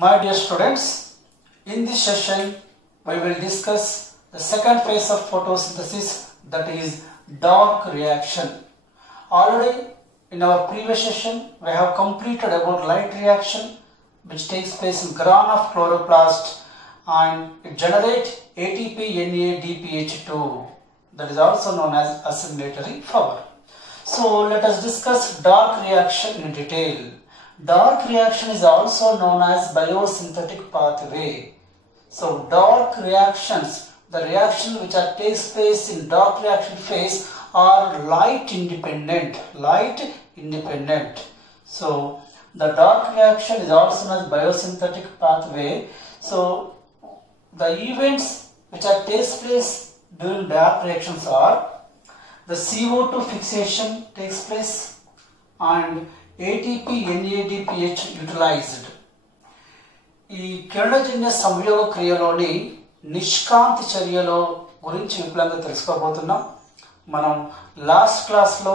My dear students, in this session we will discuss the second phase of photosynthesis, that is dark reaction. Already in our previous session we have completed about light reaction which takes place in gram of chloroplast and it generates ATP NADPH2, that is also known as assimilatory power. So let us discuss dark reaction in detail. Dark reaction is also known as biosynthetic pathway. So dark reactions, the reaction which takes place in dark reaction phase are light independent. So the dark reaction is also known as biosynthetic pathway. So the events which takes place during dark reactions are the CO2 fixation takes place and ATP NADPH utilized. ఈ కిరణజన్య సంయోగ క్రియలోని నిష్కాంతి చర్యలో గురించి విపులంగా తెలుసుకోబోతున్నాం. మనం లాస్ట్ క్లాస్లో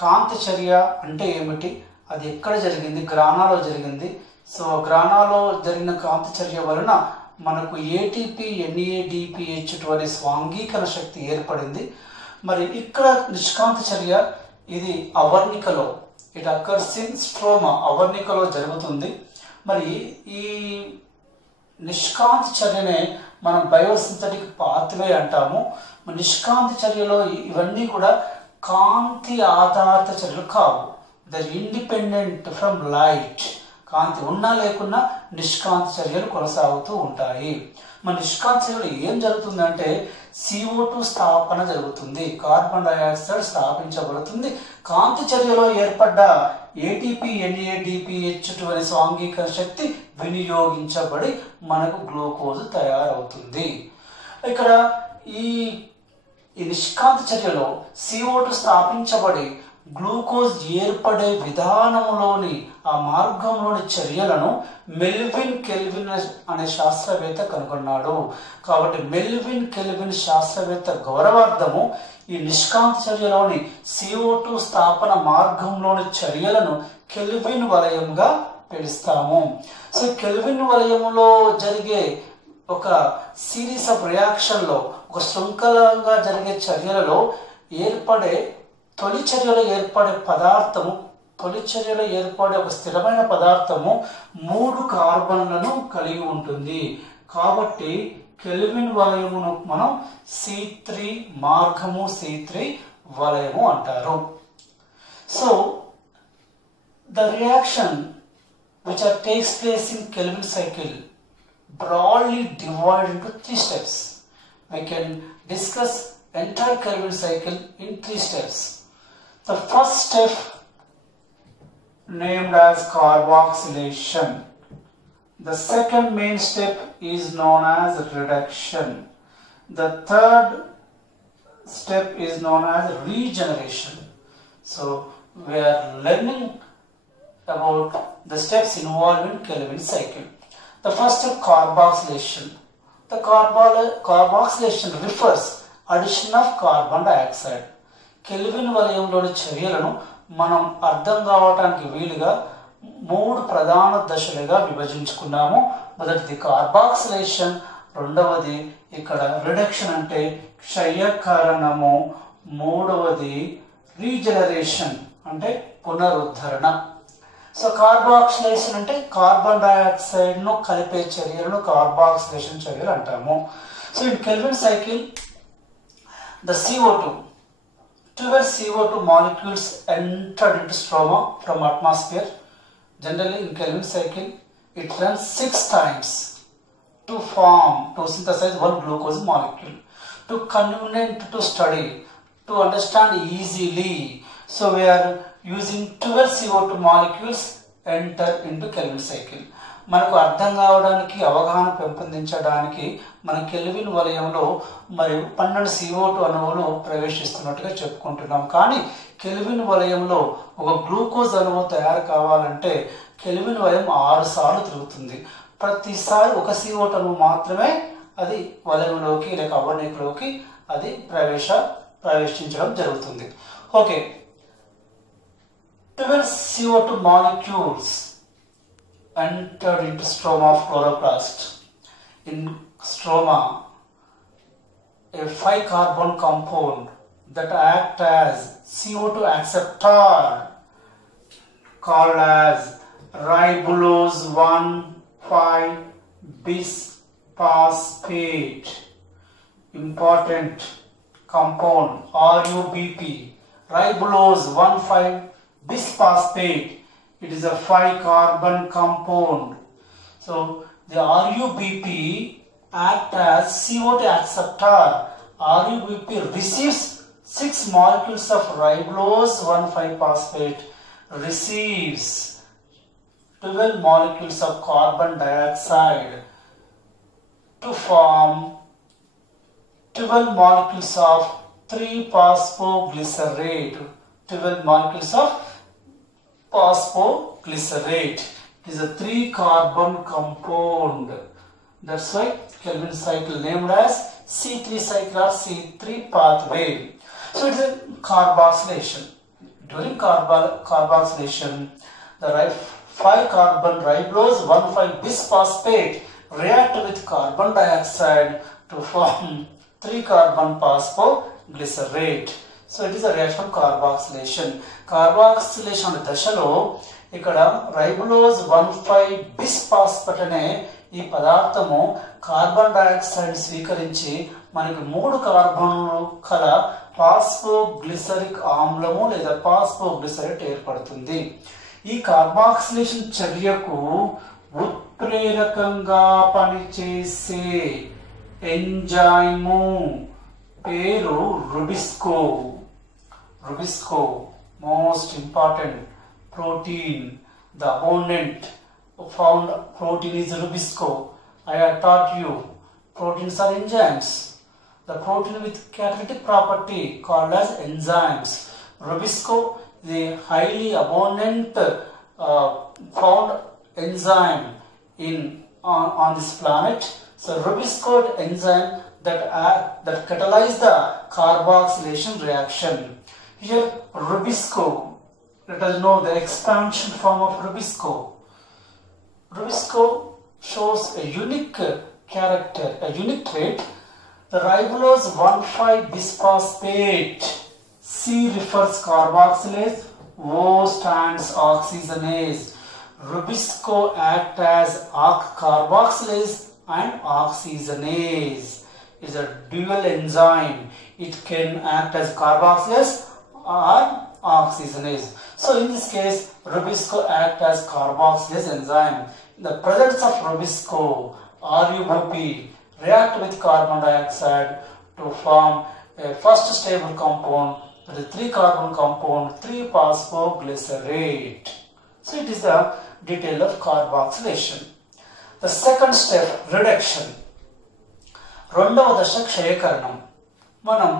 కాంతి చర్య అంటే ఏమిటి, అది ఎక్కడ జరిగింది, గ్రానాలో జరిగింది. సో గ్రానాలో జరిగిన కాంతి చర్య వలన మనకు ATP NADPH2 అనే స్వాంగీకరణ శక్తి ఏర్పడింది. మరి ఇక్కడ నిష్కాంతి చర్య ఇది అవర్ణికలో, ఇట్ అకర్స్ ఇన్ స్ట్రోమా, అవర్ణికలో జరుగుతుంది. మరి ఈ నిష్కాంతి చర్యనే మనం బయోసింథటిక్ పాత్వే అంటాము. నిష్కాంతి చర్యలో ఇవన్నీ కూడా కాంతి ఆధారిత చర్యలు కావు, దర్ ఇండిపెండెంట్ ఫ్రమ్ లైట్. కాంతి ఉన్నా లేకున్నా నిష్కాంతి చర్యలు కొనసాగుతూ ఉంటాయి. మన నిష్కాంతి చర్యలు ఏం జరుగుతుందంటే CO2 స్థాపన జరుగుతుంది, కార్బన్ డైఆక్సైడ్ స్థాపించబడుతుంది. కాంతి చర్యలో ఏర్పడ్డ ATP NADPH2 అనే స్వాంగీకరణ శక్తి వినియోగించబడి మనకు గ్లూకోజ్ తయారవుతుంది. ఇక్కడ ఈ నిష్కాంతి చర్యలో CO2 స్థాపించబడి గ్లూకోజ్ ఏర్పడే విధానంలోని ఆ మార్గంలోని చర్యలను మెల్విన్ కెల్విన్ అనే శాస్త్రవేత్త కనుగొన్నాడు. కాబట్టి మెల్విన్ కెల్విన్ శాస్త్రవేత్త గౌరవార్థము ఈ నిష్కాంతి చర్యలోని CO2 స్థాపన మార్గంలోని చర్యలను కెల్విన్ వలయంగా పిలుస్తాము. సో కెల్విన్ వలయంలో జరిగే ఒక సిరీస్ ఆఫ్ రియాక్షన్లో, ఒక శృంఖలంగా జరిగే చర్యలలో తొలి చర్యలో ఏర్పడే పదార్థము, తొలి చర్యలో ఏర్పడే ఒక స్థిరమైన పదార్థము 3 కార్బన్లను కలిగి ఉంటుంది. కాబట్టి కెల్విన్ వలయమును మనం C3 మార్గము, C3 వలయము అంటారు. So the reaction which takes place in Kelvin cycle broadly divided into 3 steps. We can discuss entire Kelvin cycle in 3 steps. The first step named as carboxylation. The second main step is known as reduction. The third step is known as regeneration. So we are learning about the steps involved in Kelvin cycle. The first step, carboxylation. The carboxylation refers addition of carbon dioxide. Calvin వలయంలోని చర్యలను మనం అర్థం కావటానికి వీలుగా 3 ప్రధాన దశలుగా విభజించుకున్నాము. మొదటిది కార్బాక్సిలేషన్, రెండవది ఇక్కడ రిడక్షన్ అంటే క్షయకరణము, మూడవది రీజనరేషన్ అంటే పునరుద్ధరణ. సో కార్బాక్సిలేషన్ అంటే కార్బన్ డైఆక్సైడ్ ను కలిపే చర్యలను కార్బాక్సిలేషన్ చర్యలు అంటాము. So in kelvin cycle the twelve CO2 molecules entered into stroma from atmosphere. Generally in Kelvin cycle it runs 6 times to synthesize one glucose molecule. To convenient to study, to understand easily, so we are using 12 CO2 molecules enter into Kelvin cycle. మనకు అర్థం కావడానికి, అవగాహన పెంపొందించడానికి మన కెల్విన్ వలయంలో మరి 12 CO2 అణువులు ప్రవేశిస్తున్నట్టుగా చెప్పుకుంటున్నాం. కానీ కెల్విన్ వలయంలో ఒక గ్లూకోజ్ అణువు తయారు కావాలంటే కెల్విన్ వలయం 6 సార్లు తిరుగుతుంది. ప్రతిసారి ఒక CO2 అణువు మాత్రమే అది వలయంలోకి లేక అవర్ణికలోకి అది ప్రవేశించడం జరుగుతుంది. ఓకే, 12 CO2 molecules entered into stroma of chloroplast. In stroma, a 5-carbon compound that act as CO2 acceptor called as ribulose 1,5-bisphosphate, important compound RUBP, ribulose 1,5-bisphosphate. It is a 5-carbon compound. So the RUBP act as CO2 acceptor. RUBP receives 6 molecules of ribulose 1,5-phosphate, receives 12 molecules of carbon dioxide to form 12 molecules of 3-phosphoglycerate. 12 molecules of phosphoglycerate. It is a 3-carbon compound. That's why Kelvin cycle named as C3 cycle or C3 pathway. So it is a carboxylation. During carboxylation, the 5-carbon ribulose 1,5-bisphosphate react with carbon dioxide to form 3-carbon phosphoglycerate. So it is a reaction of carboxylation. Carboxylation దశలో ఇక్కడ ribulose 1,5-bisphosphate అనే ఈ పదార్థము carbon dioxide స్వీకరించి మనకి 3 కార్బన్లు కల ఫాస్ఫోగ్లిసరిక్ ఆమ్లము లేదా ఫాస్ఫోగ్లిసరేట్ ఏర్పడుతుంది. ఈ కార్బాక్సిలేషన్ చర్యకు ఉత్ప్రేరకంగా పనిచేసే ఎంజైము పేరు rubisco. Rubisco, most important protein, the abundant found protein is Rubisco. I have taught you proteins are enzymes. The protein with catalytic property called as enzymes. Rubisco is a highly abundant found enzyme on this planet. So Rubisco enzyme that catalyze the carboxylation reaction. Here Rubisco, let us know the expansion form of Rubisco. Rubisco shows a unique character, a unique trait. The ribulose 1,5-bisphosphate. C refers carboxylase, O stands oxygenase. Rubisco act as carboxylase and oxygenase. Is a dual enzyme. It can act as carboxylase or oxygenase. So in this case, Rubisco act as carboxylase enzyme. In the presence of Rubisco, RUBP react with carbon dioxide to form a first stable compound, that is 3-carbon compound, 3-phosphoglycerate. So it is the detail of carboxylation. The second step, reduction. రెండవ దశ క్షయకరణం. మనం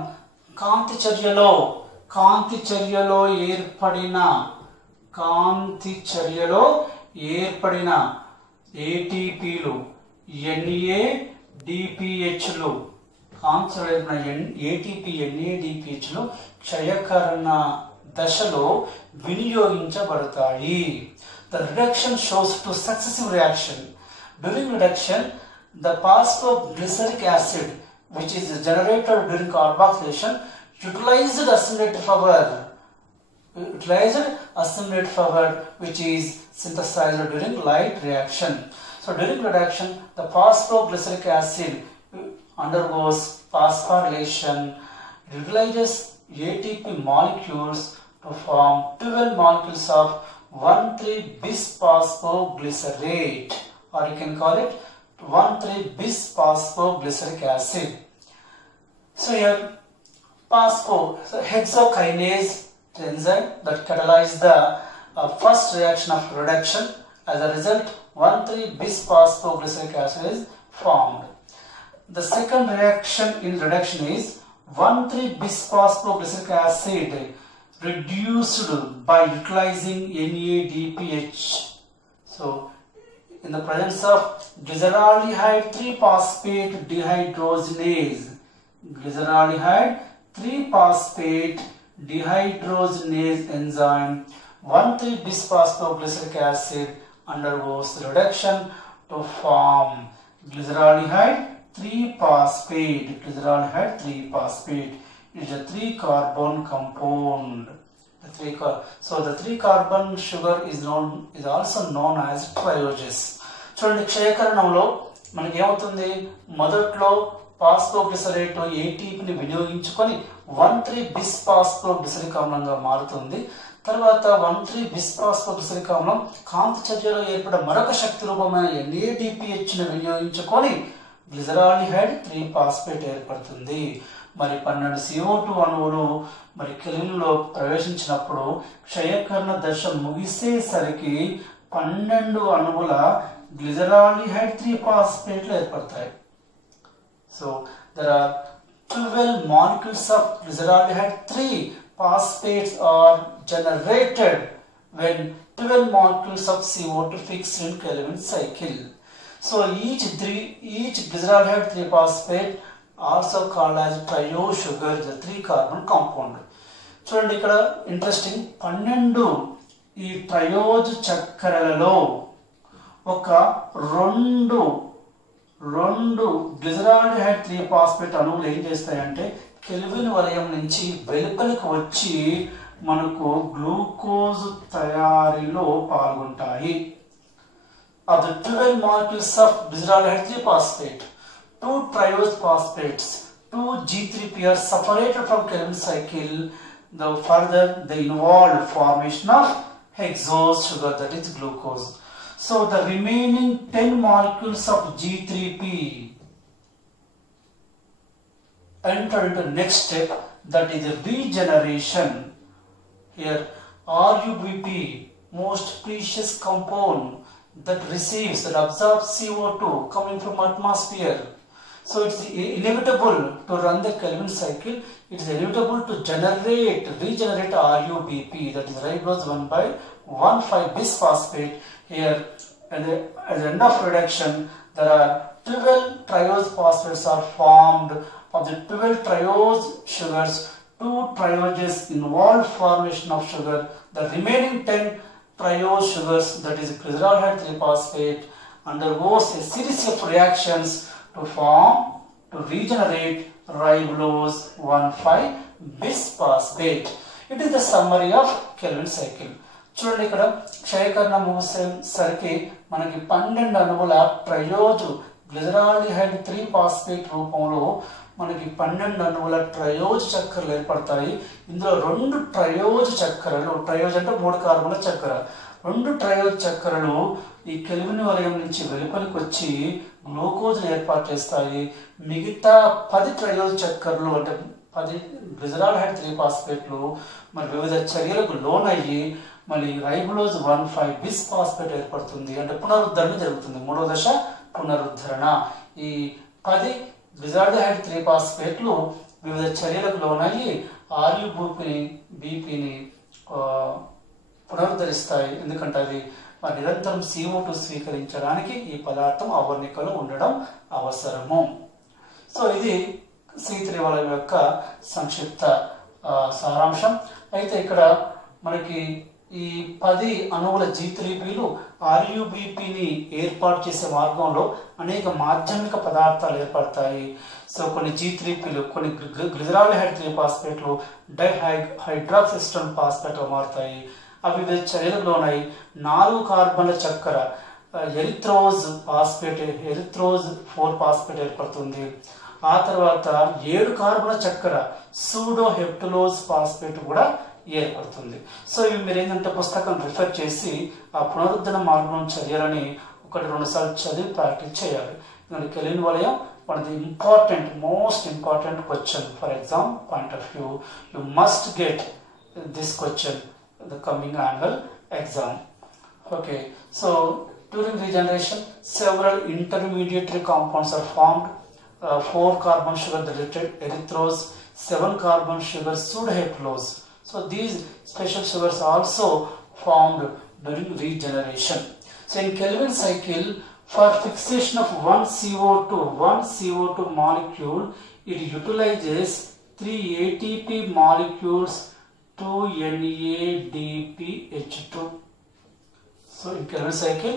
కాంతి చర్యలో ఏర్పడిన ఏటీపీలు NADPHలు ATP NADPHలు క్షయకరణ దశలో వినియోగించబడతాయి. The reduction shows two successive reaction. During reduction, the phosphoglyceric acid, which is generated during carboxylation, utilized assimilated fiber which is synthesized during light reaction. So during reduction, the phosphoglyceric acid undergoes phosphorylation. It utilizes ATP molecules to form 12 molecules of 1,3-bisphosphoglycerate, or you can call it 1,3-bisphosphoglyceric acid. So here hexokinase enzyme that catalyze the first reaction of reduction. As a result, 1,3-bisphosphoglyceric acid is formed. The second reaction in reduction is 1,3-bisphosphoglyceric acid reduced by utilizing NADPH. So in the presence of glyceraldehyde 3-phosphate dehydrogenase, glyceraldehyde 3-phosphate dehydrogenase enzyme, 1,3-bisphosphoglyceric acid undergoes reduction to form glyceraldehyde 3-phosphate. Glyceraldehyde 3-phosphate is a 3-carbon compound. So the 3-carbon sugar is also known as trioses. చూడండి, క్షయకరణంలో మనకి ఏమవుతుంది, మొదట్లో పాస్పోగ్లిసరేట్ ATPని వినియోగించుకొని 1,3-బిస్ఫాస్ఫోగ్లిసరిక్ ఆమ్లంగా మారుతుంది. తర్వాత 1,3-బిస్ఫాస్ఫోగ్లిసరిక్ ఆమ్లం కాంతి చర్యలో ఏర్పడే మరొక శక్తి రూపమైన NADPHని వినియోగించుకొని గ్లిసరాల్డిహైడ్ 3-ఫాస్ఫేట్ ఏర్పడుతుంది. మరి 12 CO2 అణువులు మరి కెల్విన్లో ప్రవేశించినప్పుడు క్షయకరణ దశ ముగిసేసరికి 12 అణువుల గ్లిసరాల్డిహైడ్ 3-ఫాస్ఫేట్లు ఏర్పడతాయి. So there are 12 molecules of glyceraldehyde 3-phosphates are generated when 12 molecules of CO2 fixed in Kelvin cycle. So each glyceraldehyde 3-phosphate also called as triose sugar, the 3-carbon compound. చూడండి, ఇక్కడ ఇంట్రెస్టింగ్, 12 ఈ ట్రయోజ్ చక్కెరలలో ఒక రెండు గ్లిసరాల్డిహైడ్ 3-ఫాస్ఫేట్ అణువులు ఏం చేస్తాయంటే కెల్విన్ వలయం నుంచి వెలుపలికి వచ్చి మనకు గ్లూకోజ్ తయారీలో పాల్గొంటాయి. Of the 12 molecules of glyceraldehyde 3-phosphate, 2 triose phosphates, 2 G3P are separated from Kelvin cycle. Further they involve formation of hexose sugar, that is glucose. So the remaining 10 molecules of G3P enter into next step, that is regeneration. Here RUBP, most precious compound that absorbs CO2 coming from atmosphere. So it's inevitable to run the Kelvin cycle. It is inevitable to regenerate RUBP, that is ribose 1,5-bisphosphate. Here at the end of reduction, there are 12 triose phosphates are formed. Of the 12 triose sugars, 2 trioses involve formation of sugar. The remaining 10 triose sugars, that is glyceraldehyde 3-phosphate, undergoes a series of reactions to regenerate ribose 1,5-bisphosphate. It is the summary of Kelvin cycle. చూడండి, ఇక్కడ క్షయకరణం ముగిసేసరికి మనకి 12 అణువుల triose glyceraldehyde 3-ఫాస్ఫేట్ రూపంలో మనకి 12 అణువుల ట్రయోజ్ చక్కెరలు ఏర్పడతాయి. ఇందులో 2 ట్రయోజ్ చక్కెరలు, ట్రయోజ్ అంటే 3 కార్బన్ల చక్కెర, 2 ట్రయోజ్ చక్కెరలు ఈ కెల్విన్ వలయం నుంచి వెలుపలికి వచ్చి గ్లూకోజ్ ఏర్పాటు చేస్తాయి. మిగతా 10 ట్రయోజ్ చక్కెరలు అంటే 10 గ్లిసరాల్డిహైడ్ 3-ఫాస్ఫేట్లు మరి వివిధ చర్యలకు లోనయ్యి మళ్ళీ రైబోజ్ 1,5-బిస్ఫాస్ఫేట్ ఏర్పడుతుంది. అంటే పునరుద్ధరణ జరుగుతుంది. 3వ దశ పునరుద్ధరణ. ఈ 10 గ్లిసరాల్డిహైడ్ 3-ఫాస్ఫేట్లు వివిధ చర్యలకు లోనయ్యి RUBPని పునరుద్ధరిస్తాయి. ఎందుకంటే అది నిరంతరం CO2 స్వీకరించడానికి ఈ పదార్థం ఆవర్ణికలో ఉండడం అవసరము. సో ఇది C3 వలయం యొక్క సంక్షిప్త సారాంశం. అయితే ఇక్కడ మనకి ఈ 10 అణువుల G3Pలు RUBPని ఏర్పాటు చేసే మార్గంలో అనేక మాధ్యమిక పదార్థాలు ఏర్పడతాయి. సో కొన్ని G3Pలు, కొన్ని గ్లిసరాల్డిహైడ్ 3-ఫాస్ఫేట్లు డైహైడ్రాక్సిస్టోన్ ఫాస్ఫేట్గా మారుతాయి. అవి వివిధ చర్యలకు లోనై 4 కార్బన్ల చక్కెర ఎరిథ్రోజ్ 4-ఫాస్ఫేట్ ఏర్పడుతుంది. ఆ తర్వాత 7 కార్బన్ల చక్కెర సూడో హెప్టలోజ్ ఫాస్ఫేట్ కూడా ఏర్పడుతుంది. సో ఇవి మీరు ఏంటంటే పుస్తకం రిఫర్ చేసి ఆ పునరుద్ధరణ మార్గం చర్యలని 1-2 సార్లు చదివి ప్రాక్టీస్ చేయాలి. ఎందుకంటే కెల్విన్ వలయం one of the most important question for exam point of view. You must get this question the coming annual exam. Okay, so during regeneration several intermediary compounds are formed. 4 carbon sugar related erythrose, 7 carbon sugar pseudoheptulose. So these special sugars also formed during regeneration. So in Kelvin cycle, for fixation of one CO2 molecule, it utilizes 3 ATP molecules, 2 NADPH2. So in Kelvin cycle,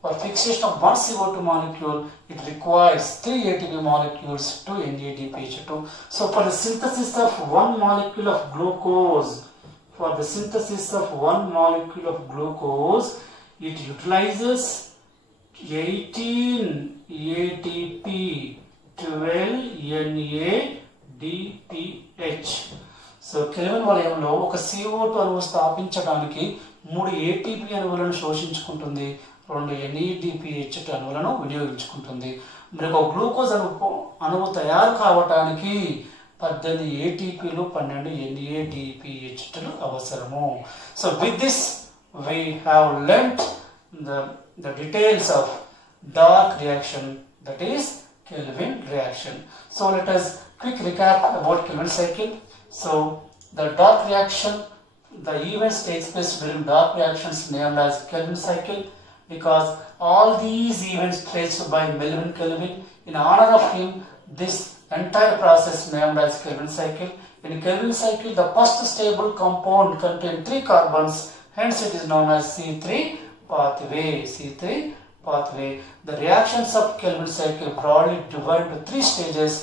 for fixation of one CO2 molecule, it requires 3 ATP molecules to NADPH2. So for the synthesis of one molecule of glucose, it utilizes 18 ATP, 12 NADPH. So kelvin వలయంలో ఒక CO2 అణువు స్థాపించడానికి 3 ATP అణువులను శోషించుకుంటుంది, 2 NADPH అణువులను వినియోగించుకుంటుంది. మరి ఒక గ్లూకోజ్ అణువు తయారు కావడానికి 18 ATPలు 12 NADPHలు అవసరము. So with this we have learnt the details of dark reaction, that is Kelvin reaction. So let us quick recap about Kelvin cycle. So the dark reaction, the events takes place during dark reactions named as Kelvin cycle because all these events traced by Melvin Kelvin. In honor of him, this entire process named as Kelvin cycle. In Kelvin cycle, the first stable compound contains 3 carbons, hence it is known as C3 pathway. The reactions of Kelvin cycle broadly divide into 3 stages,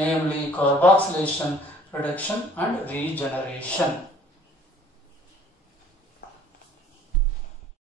namely carboxylation, reduction and regeneration.